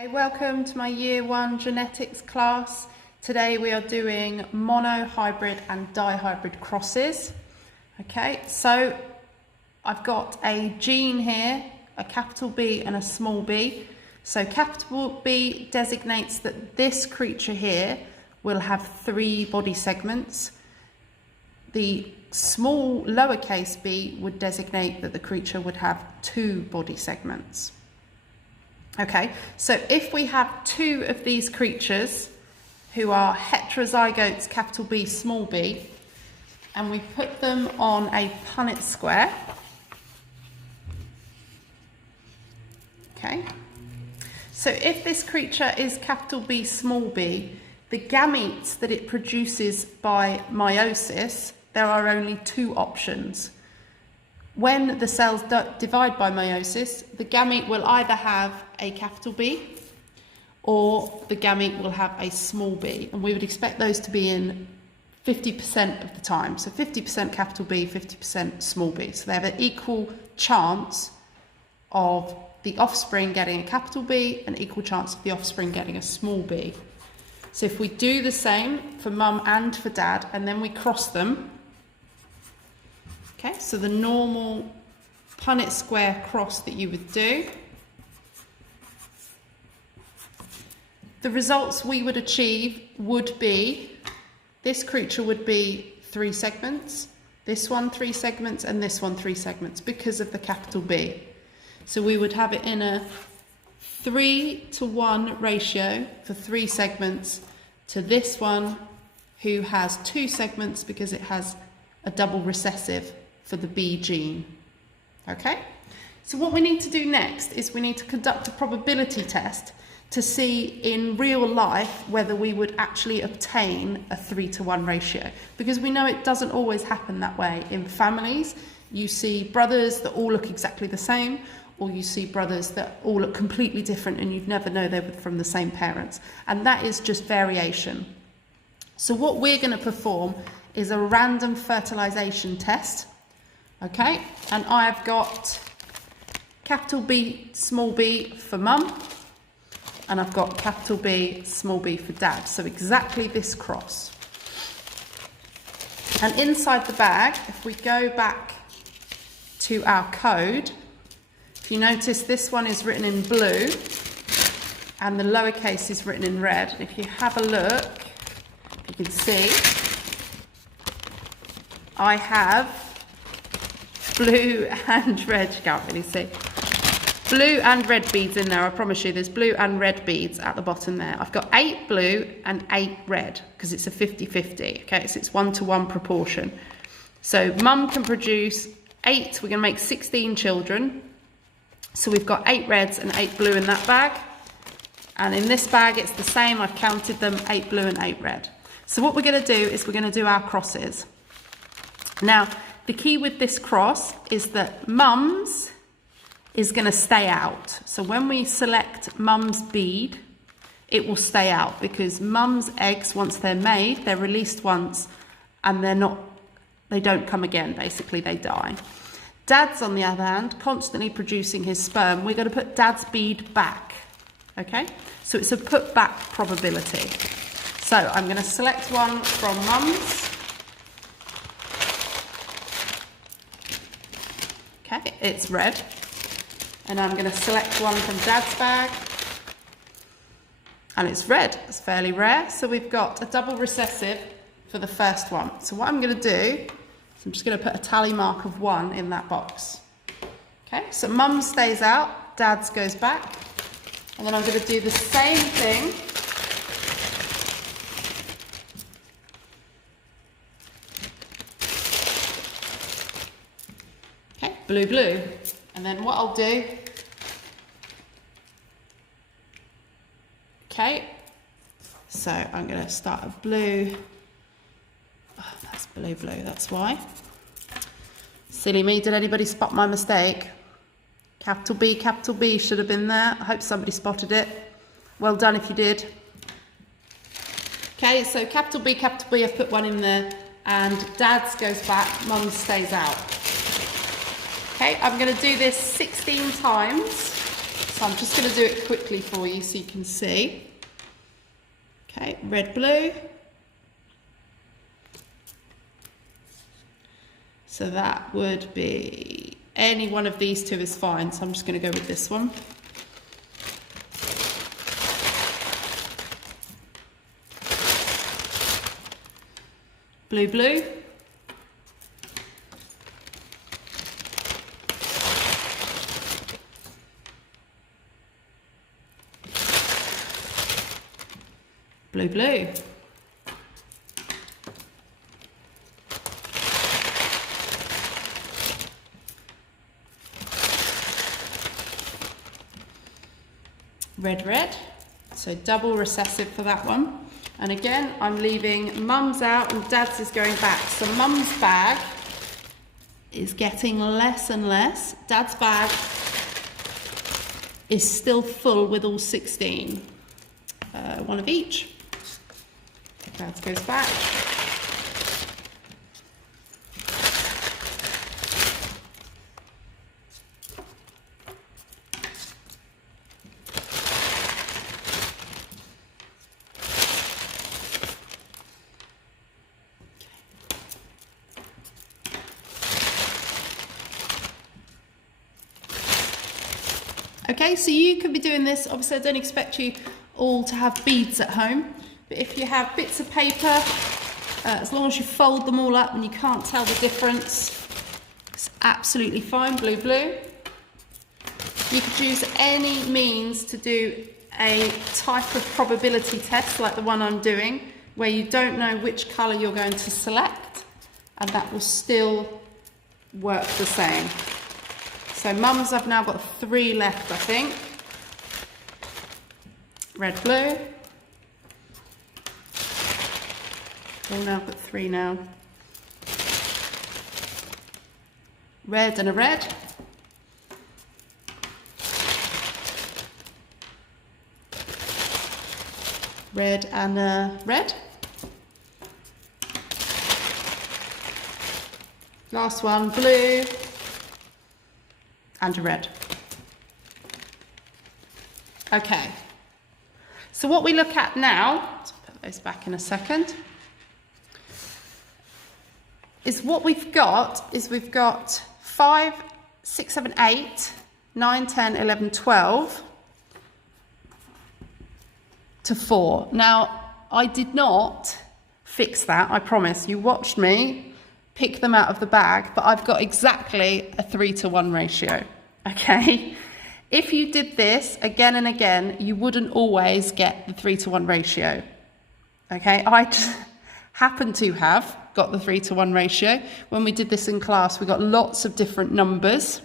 Hey, welcome to my Year 1 genetics class. Today we are doing monohybrid and dihybrid crosses. Okay, so I've got a gene here, a capital B and a small b. So capital B designates that this creature here will have 3 body segments. The small lowercase b would designate that the creature would have 2 body segments. Okay, so if we have 2 of these creatures who are heterozygotes capital B, small b, and we put them on a punnett square, okay, so if this creature is capital B, small b, the gametes that it produces by meiosis, there are only 2 options. When the cells divide by meiosis, the gamete will either have a capital B or the gamete will have a small b, and we would expect those to be in 50% of the time. So 50% capital B, 50% small b. So they have an equal chance of the offspring getting a capital B and equal chance of the offspring getting a small b. So if we do the same for mum and for dad and then we cross them, okay, so the normal punnett square cross that you would do, the results we would achieve would be, this creature would be 3 segments, this one 3 segments, and this one 3 segments because of the capital B. So we would have it in a 3:1 ratio for 3 segments to this one who has 2 segments because it has a double recessive for the B gene. Okay, so what we need to do next is we need to conduct a probability test to see in real life whether we would actually obtain a 3:1 ratio, because we know it doesn't always happen that way in families. You see brothers that all look exactly the same, or you see brothers that all look completely different and you'd never know they were from the same parents, and that is just variation. So what we're going to perform is a random fertilization test. Okay, and I've got capital B, small b for mum, and I've got capital B, small b for dad. So exactly this cross. And inside the bag, if we go back to our code, if you notice this one is written in blue and the lowercase is written in red. If you have a look, you can see I have blue and red, you can't really see, blue and red beads in there. I promise you there's blue and red beads at the bottom there. I've got 8 blue and 8 red because it's a 50-50, okay, so it's 1:1 proportion. So mum can produce 8, we're going to make 16 children, so we've got 8 reds and 8 blue in that bag, and in this bag it's the same. I've counted them, 8 blue and 8 red. So what we're going to do is we're going to do our crosses. Now the key with this cross is that mum's is going to stay out. So when we select mum's bead, it will stay out because mum's eggs, once they're made, they're released once and they don't come again, basically they die. Dad's, on the other hand, constantly producing his sperm. We're going to put dad's bead back, okay? So it's a put back probability. So I'm going to select one from mum's. Okay, it's red. And I'm going to select one from dad's bag. And it's red. It's fairly rare. So we've got a double recessive for the first one. So what I'm going to do is I'm just going to put a tally mark of 1 in that box. Okay, so mum stays out, dad's goes back. And then I'm going to do the same thing blue, blue. And then what I'll do, okay, so I'm going to start a blue. Oh, that's blue, blue, that's why. Silly me, did anybody spot my mistake? Capital B should have been there. I hope somebody spotted it. Well done if you did. Okay, so capital B, I've put 1 in there, and dad's goes back, mum's stays out. Okay, I'm going to do this 16 times. So I'm just going to do it quickly for you so you can see. Okay, red, blue. So that would be, any one of these two is fine. So I'm just going to go with this one. Blue, blue. Blue, blue. Red, red. So double recessive for that one. And again, I'm leaving mum's out and dad's is going back. So mum's bag is getting less and less. Dad's bag is still full with all 16. One of each. Dad's goes back. Okay, so you could be doing this. Obviously, I don't expect you all to have beads at home, but if you have bits of paper, as long as you fold them all up and you can't tell the difference, it's absolutely fine. Blue, blue. You could use any means to do a type of probability test like the one I'm doing, where you don't know which colour you're going to select, and that will still work the same. So mum's, I've now got 3 left, I think. Red, blue. Oh, now I've got 3 now. Red and a red. Red and a red. Last one, blue. And a red. Okay, so what we look at now, let's put those back in a second, is what we've got is we've got 5, 6, 7, 8, 9, 10, 11, 12 to 4. Now, I did not fix that, I promise. You watched me pick them out of the bag, but I've got exactly a 3-to-1 ratio, okay? If you did this again and again, you wouldn't always get the 3-to-1 ratio, okay? I just happen to have got the 3-to-1 ratio. When we did this in class, we got lots of different numbers,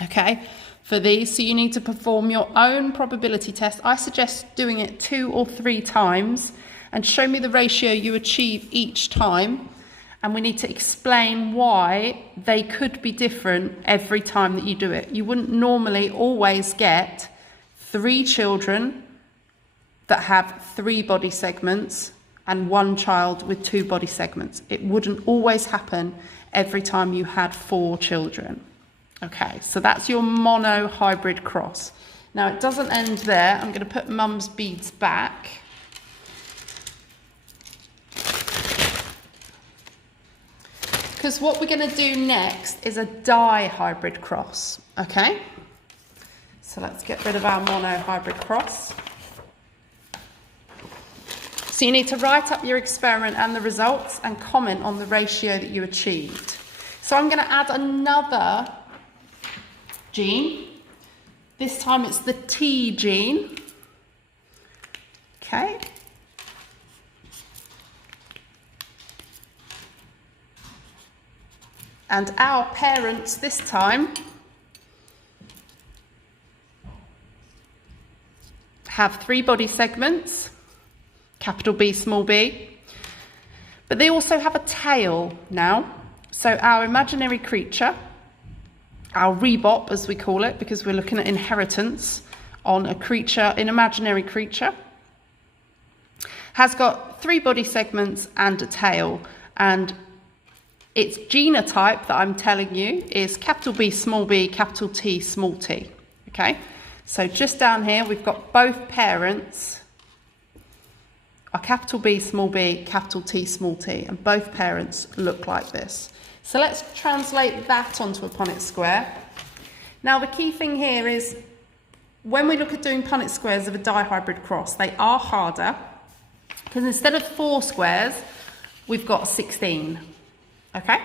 okay, for these. So you need to perform your own probability test. I suggest doing it 2 or 3 times and show me the ratio you achieve each time. And we need to explain why they could be different every time that you do it. You wouldn't normally always get 3 children that have 3 body segments and 1 child with 2 body segments. It wouldn't always happen every time you had 4 children. Okay, so that's your monohybrid cross. Now it doesn't end there. I'm going to put mum's beads back. Because what we're going to do next is a dihybrid cross, okay? So let's get rid of our monohybrid cross. So you need to write up your experiment and the results and comment on the ratio that you achieved. So I'm going to add another gene. This time it's the T gene, okay? And our parents this time have 3 body segments, capital B, small b, but they also have a tail now. So our imaginary creature, our rebop as we call it, because we're looking at inheritance on a creature, an imaginary creature, has got 3 body segments and a tail. And its genotype that I'm telling you is capital B, capital T, small t. Okay, So just down here, we've got both parents are capital B, small b, capital T, small t, and both parents look like this. So let's translate that onto a Punnett square. Now the key thing here is when we look at doing Punnett squares of a dihybrid cross, they are harder because instead of 4 squares, we've got 16, okay?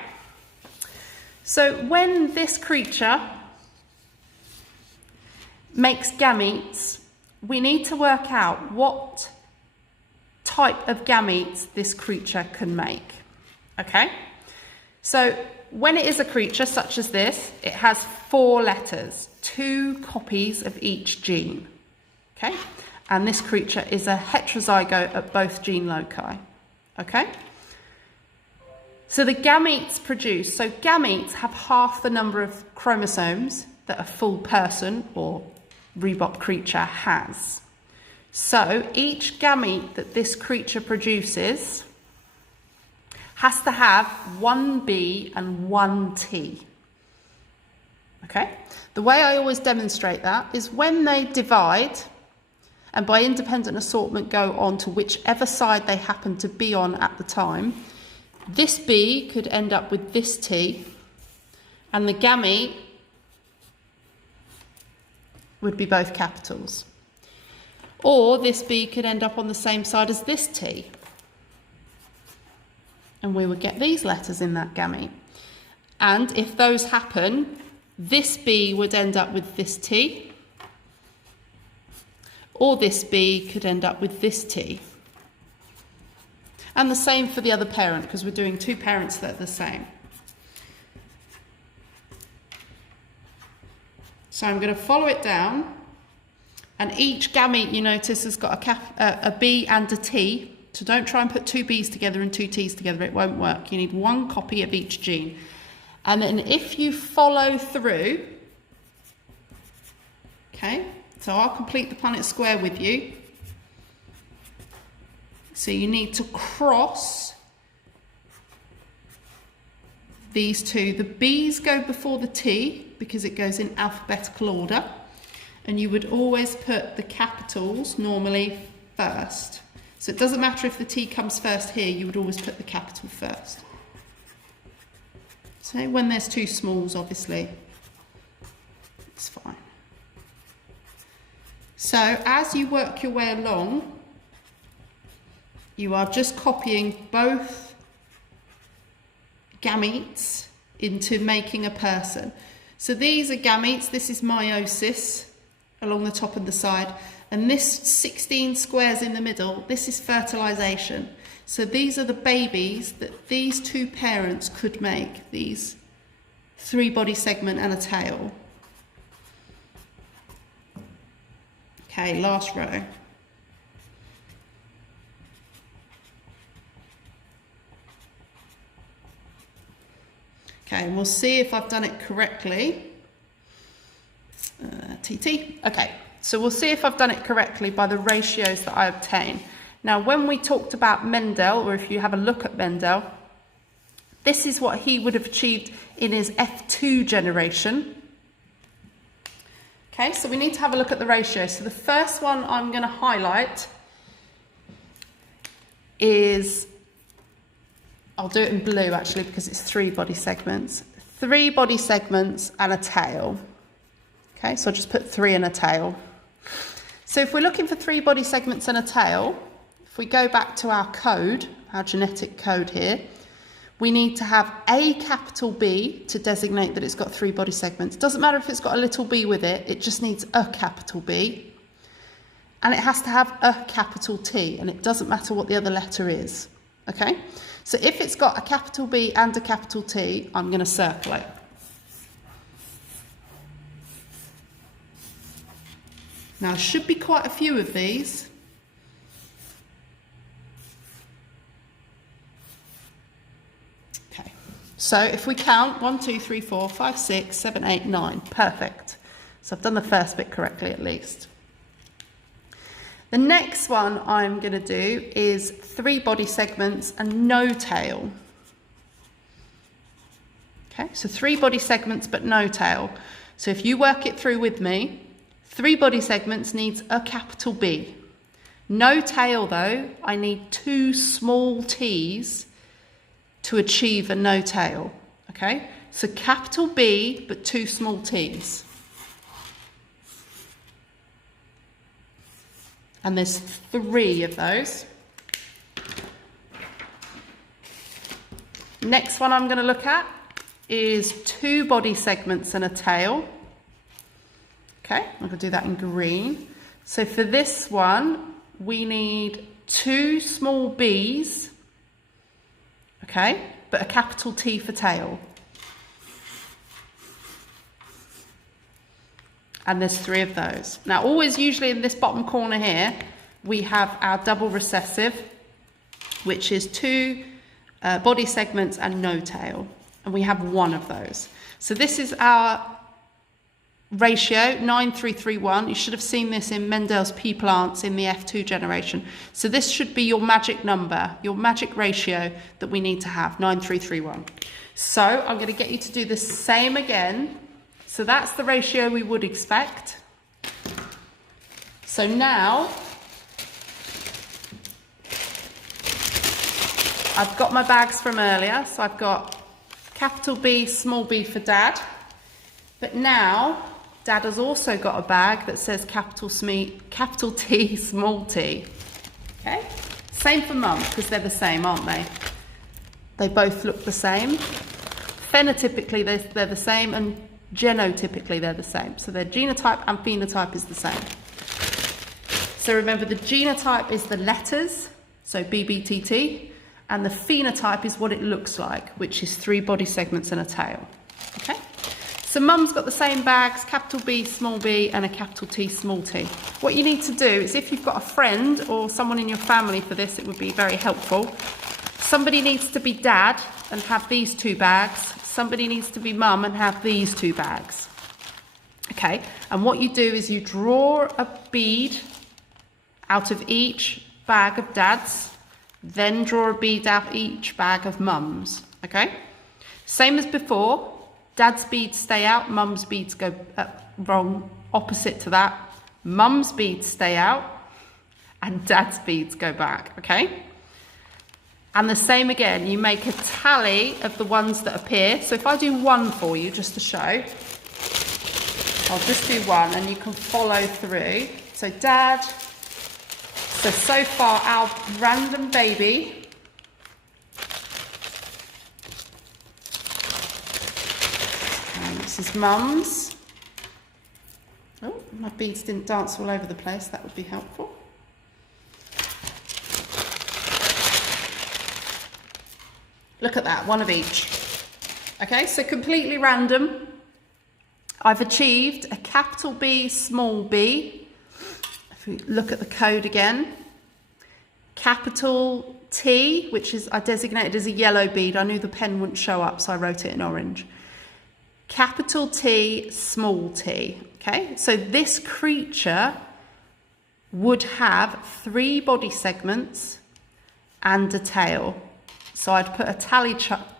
So when this creature makes gametes, we need to work out what type of gametes this creature can make, okay? So when it is a creature such as this, it has 4 letters, 2 copies of each gene, okay? And this creature is a heterozygote at both gene loci, okay? So the gametes produced, so gametes have half the number of chromosomes that a full person or Reebok creature has. So each gamete that this creature produces has to have 1 B and 1 T. Okay? The way I always demonstrate that is when they divide and by independent assortment go on to whichever side they happen to be on at the time, this B could end up with this T and the gamete would be both capitals. Or this B could end up on the same side as this T. And we would get these letters in that gamete. And if those happen, this B would end up with this T. Or this B could end up with this T. And the same for the other parent, because we're doing 2 parents that are the same. So I'm going to follow it down. And each gamete, you notice, has got a B and a T. So don't try and put 2 B's together and 2 T's together. It won't work. You need 1 copy of each gene. And then if you follow through, okay, so I'll complete the Punnett square with you. So you need to cross these 2. The B's go before the T because it goes in alphabetical order. And you would always put the capitals normally first. So it doesn't matter if the T comes first here, you would always put the capital first. So when there's 2 smalls, obviously, it's fine. So as you work your way along, you are just copying both gametes into making a person. So these are gametes, this is meiosis along the top and the side, and this 16 squares in the middle, this is fertilization. So these are the babies that these 2 parents could make, these 3 body segment and a tail. Okay, last row. Okay, and we'll see if I've done it correctly. TT. Okay, so we'll see if I've done it correctly by the ratios that I obtain. Now, when we talked about Mendel, or if you have a look at Mendel, this is what he would have achieved in his F2 generation. Okay, so we need to have a look at the ratios. So the first one I'm going to highlight is, I'll do it in blue actually because it's 3 body segments. 3 body segments and a tail. Okay, so I'll just put 3 and a tail. So if we're looking for 3 body segments and a tail, if we go back to our code, our genetic code here, we need to have a capital B to designate that it's got 3 body segments. Doesn't matter if it's got a little b with it, it just needs a capital B. And it has to have a capital T, and it doesn't matter what the other letter is. Okay, so if it's got a capital B and a capital T, I'm going to circle it. Now, there should be quite a few of these. Okay, so if we count 1, 2, 3, 4, 5, 6, 7, 8, 9, perfect. So I've done the first bit correctly at least. The next one I'm going to do is 3 body segments and no tail. Okay, so 3 body segments but no tail. So if you work it through with me, 3 body segments needs a capital B. No tail though, I need 2 small t's to achieve a no tail, okay? So capital B, but 2 small t's. And there's 3 of those. Next one I'm going to look at is 2 body segments and a tail. Okay, I'm going to do that in green. So for this one, we need 2 small b's, okay, but a capital T for tail. And there's 3 of those. Now, always usually in this bottom corner here, we have our double recessive, which is 2 body segments and no tail. And we have 1 of those. So this is our ratio, 9331. You should have seen this in Mendel's pea plants in the F2 generation. So this should be your magic number, your magic ratio that we need to have, 9331. So I'm going to get you to do the same again. So that's the ratio we would expect. So now I've got my bags from earlier. So I've got capital B, small b for Dad. But now Dad has also got a bag that says capital T, small t. Okay? Same for Mum, because they're the same, aren't they? They both look the same. Phenotypically, they're the same, and genotypically, they're the same. So their genotype and phenotype is the same. So remember, the genotype is the letters, so BBTT, and the phenotype is what it looks like, which is 3 body segments and a tail. Okay? So Mum's got the same bags, capital B, small b, and a capital T, small t. What you need to do is, if you've got a friend or someone in your family for this, it would be very helpful. Somebody needs to be Dad and have these 2 bags. Somebody needs to be Mum and have these 2 bags. Okay, and what you do is you draw a bead out of each bag of Dad's, then draw a bead out of each bag of Mum's. Okay, same as before. Dad's beads stay out, Mum's beads go wrong, opposite to that. Mum's beads stay out and Dad's beads go back, okay? And the same again, you make a tally of the ones that appear. So if I do 1 for you, just to show, I'll just do 1 and you can follow through. So Dad, so far our random baby, and this is Mum's. Oh, my beads didn't dance all over the place, that would be helpful. Look at that, 1 of each. Okay, so completely random. I've achieved a capital B, small b. If we look at the code again. Capital T, which is I designated as a yellow bead. I knew the pen wouldn't show up, so I wrote it in orange. Capital T, small t. Okay, so this creature would have 3 body segments and a tail. So I'd put a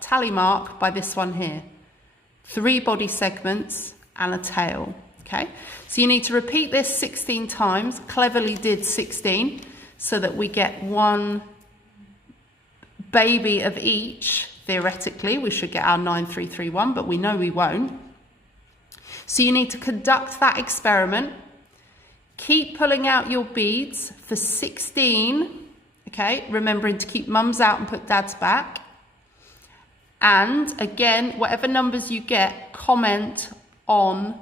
tally mark by this one here. 3 body segments and a tail, okay? So you need to repeat this 16 times. Cleverly did 16 so that we get 1 baby of each. Theoretically, we should get our 9331, but we know we won't. So you need to conduct that experiment. Keep pulling out your beads for 16. Okay, remembering to keep Mum's out and put Dad's back. And again, whatever numbers you get, comment on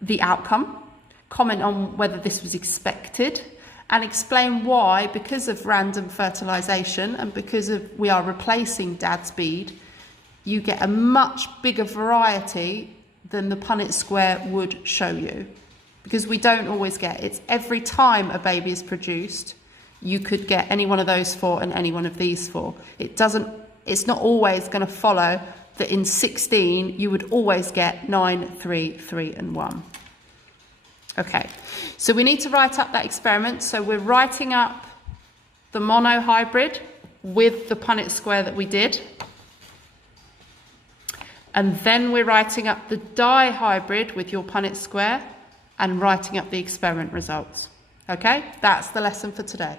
the outcome. Comment on whether this was expected. And explain why, because of random fertilization and because of we are replacing Dad's bead, you get a much bigger variety than the Punnett square would show you. Because we don't always get, it's every time a baby is produced, you could get any one of those 4 and any one of these 4. It's not always going to follow that in 16 you would always get 9, 3, 3 and 1. Okay, so we need to write up that experiment. So we're writing up the monohybrid with the Punnett square that we did. And then we're writing up the dihybrid with your Punnett square. and writing up the experiment results. Okay, that's the lesson for today.